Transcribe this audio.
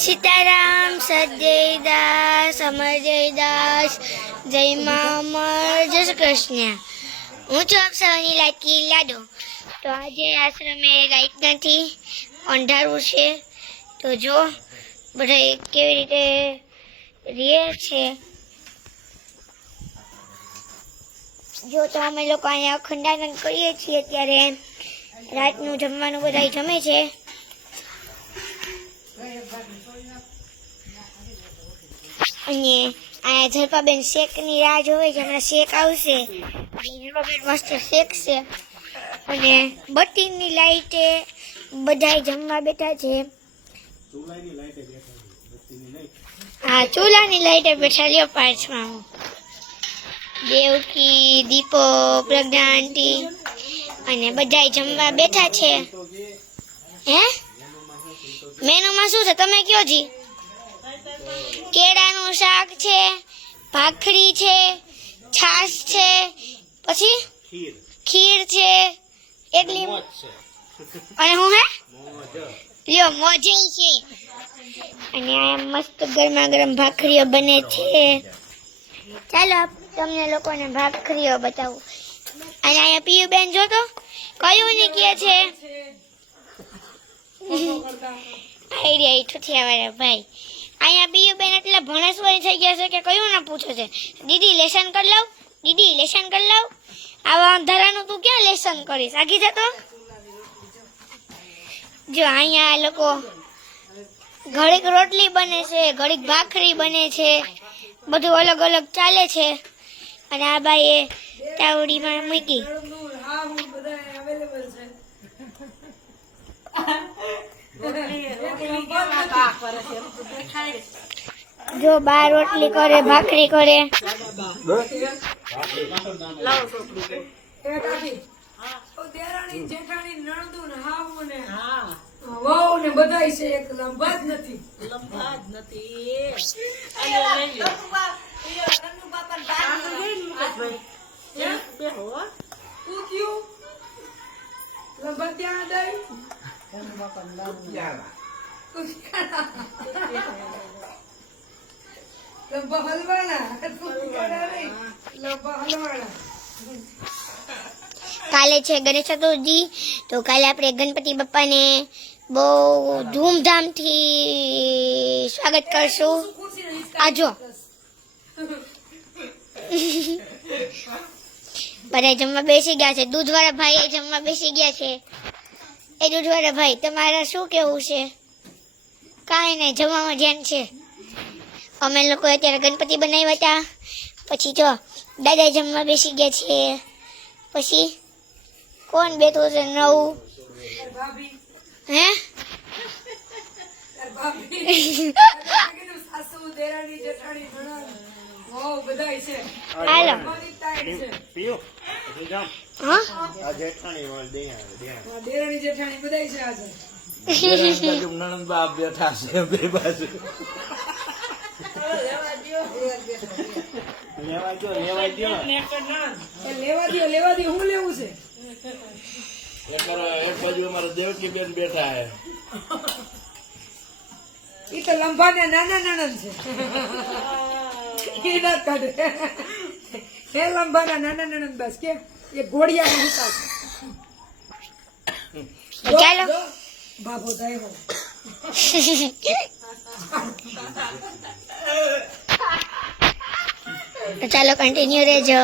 સીતારામ, સદયદાસ, અમરજયદાસ, જય મા અમર, જય શ્રી કૃષ્ણ. હું છું આપ સૌની લાડકી લાડો. તો આજે આશ્રમે લાઈટ નથી, અંધારું છે. તો જો બધા કેવી રીતે રહે છે. જો તો અમે લોકો અહીંયા અખંડાનંદ કરીએ છીએ. ત્યારે રાતનું જમવાનું બધા જમે છે. અને આ ઝડપાબેન શેકની રાહ જોવે છે. હમણાં શેક આવશે. ઝડપાબેન મસ્ત શેકશે. અને બત્તીની લાઈટે બધા જમવા બેઠા છે. હા, ચૂલાની લાઈટે બેઠા. લ્યો પાછમાં દેવકી, દીપો, પ્રજ્ઞા આંટી અને બધા જમવા બેઠા છે. હે, મેનુમાં શું છે તમે કયો જી? કેળાનું શાક છે, ભાખરી છે, છાશ છે, પછી ખીર છે, એટલી. અને હું હે લ્યો મોજે છે. અને આ મસ્ત ગરમા ગરમ ભાખરીઓ બને છે. ચાલો તમને લોકોને ભાખરીઓ બતાવું. અને અહીંયા પીયું બેન જો તો કયું ને કે છે આઈડિયા ઠુઠિયાવાળા ભાઈ. અહીંયા પીયું બેન એટલે ભણેશ્વરી થઈ ગયા છે કે કયું ના પૂછે છે. દીદી લેસન કરી લાવ, દીદી લેસન કરી લાવ. આવા અંધારાનું તું ક્યાં લેસન કરીશ? આગી જતો. જો અહીંયા લોકો ઘડીક રોટલી બને છે, ઘડીક ભાખરી બને છે, બધું અલગ અલગ ચાલે છે. અને આ બાઈએ તાવડીમાં મૂકી. જો બા રોટલી કરે, ભાખરી કરે. બધા છે એક લંબા જ નથી. કાલે છે ગણેશ ચતુર્થી. તો કાલે આપણે ગણપતિ બાપાને બહુ ધૂમધામથી સ્વાગત કરશું. આજો બધા જમવા બેસી ગયા છે. દૂધવાળા ભાઈ જમવા બેસી ગયા છે. એ દૂધવાળા ભાઈ તમારા શું કેવું છે? કાંઈ નહીં, જમવામાં ધ્યાન છે. અમે લોકો અત્યારે ગણપતિ બનાવ્યા હતા. પછી જો દાદા જમવા બેસી ગયા છે. પછી કોણ બેઠું છે નવું? હે હાલો. લેવા દો હું લેવું છે. એક બાજુ અમારા દેવકી બેન બેઠા હે. ઈ તો લંબા ને નાના નણંદ છે. ઈ ના કાઢે. હે લંબા ના નાના નણંદ બસ કે એ ઘોડિયા નો હિસાબ. ચાલો બાબો દાયો. ચાલો કન્ટિન્યુ રહેજો.